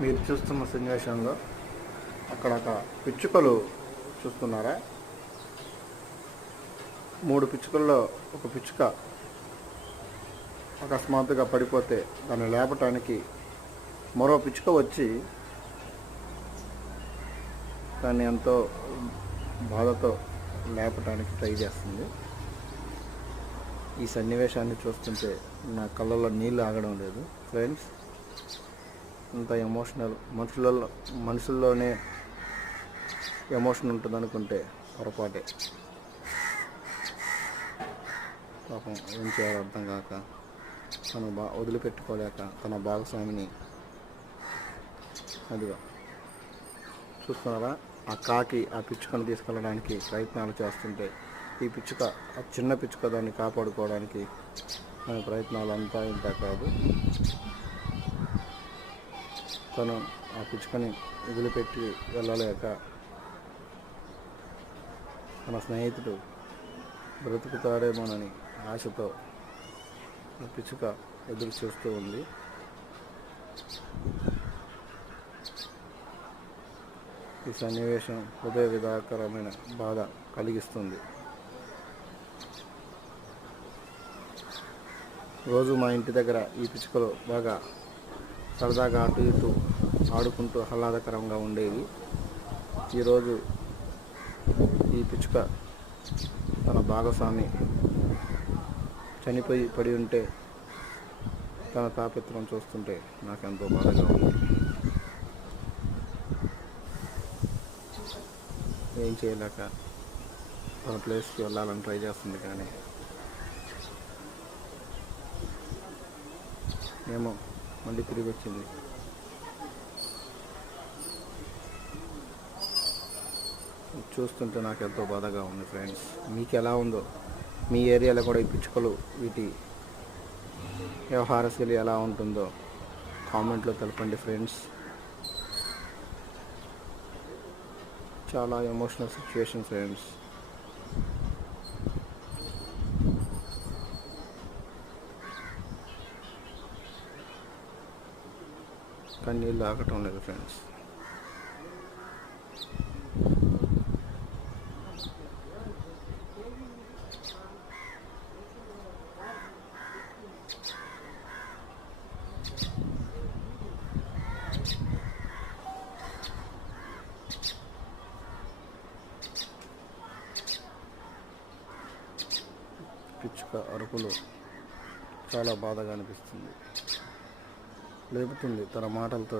మీరు చూస్తున్న సన్నివేశంలో అక్కడ ఒక పిచ్చుకలు చూస్తున్నారా? 3 పిచ్చుకల్లో ఒక పిచ్చుక అకస్మాత్తుగా పడిపోతే దాన్ని లేపటానికి మరో పిచ్చుక వచ్చి దాన్ని ఎంతో బాధతో లేపటానికి ట్రై చేస్తుంది. ఈ సన్నివేశాన్ని చూస్తుంటే నా కళ్ళల్లో నీళ్ళు ఆగడం లేదు ఫ్రెండ్స్. అంత ఎమోషనల్. మనుషుల్లోనే ఎమోషన్ ఉంటుంది అనుకుంటే పొరపాటే. పాపం ఏం చేయాలో అర్థం కాక తను వదిలిపెట్టుకోలేక తన భాగస్వామిని అదిగా చూస్తున్నారా, ఆ కాకి ఆ పిచ్చుకను తీసుకెళ్ళడానికి ప్రయత్నాలు చేస్తుంటే ఈ పిచ్చుక, ఆ చిన్న పిచ్చుక దాన్ని కాపాడుకోవడానికి మన ప్రయత్నాలు అంతా ఇంత కాదు. తను ఆ పిచ్చుకని వదిలిపెట్టి వెళ్ళలేక తన స్నేహితుడు బ్రతుకుతాడేమోనని ఆశతో ఆ పిచ్చుక ఎదురు చూస్తూ ఉంది. ఈ సన్నివేశం హృదయ విదాకరమైన బాధ కలిగిస్తుంది. రోజు మా ఇంటి దగ్గర ఈ పిచ్చుకలు బాగా సరదాగా అటు ఇటు ఆడుకుంటూ ఆహ్లాదకరంగా ఉండేవి. ఈరోజు ఈ పిచ్చుక తన భాగస్వామి చనిపోయి పడి ఉంటే తన తాపత్రం చూస్తుంటే నాకెంతో బాధగా ఉంది. ఏం చేయలేక తన ప్లేస్కి వెళ్ళాలని ట్రై చేస్తుంది, కానీ ఏమో మళ్ళీ తిరిగి వచ్చింది. చూస్తుంటే నాకు ఎంతో బాధగా ఉంది ఫ్రెండ్స్. మీకు ఎలా ఉందో, మీ ఏరియాలో కూడా ఈ పిచ్చుకలు వీటి వ్యవహారశైలి ఎలా ఉంటుందో కామెంట్లో తెలపండి ఫ్రెండ్స్. చాలా ఎమోషనల్ సిచ్యువేషన్ ఫ్రెండ్స్. కన్నీళ్ళు ఆగటం లేదు ఫ్రెండ్స్. పిచ్చుక అరుపులు చాలా బాధగా అనిపిస్తుంది. లేపుతుంది తన మాటలతో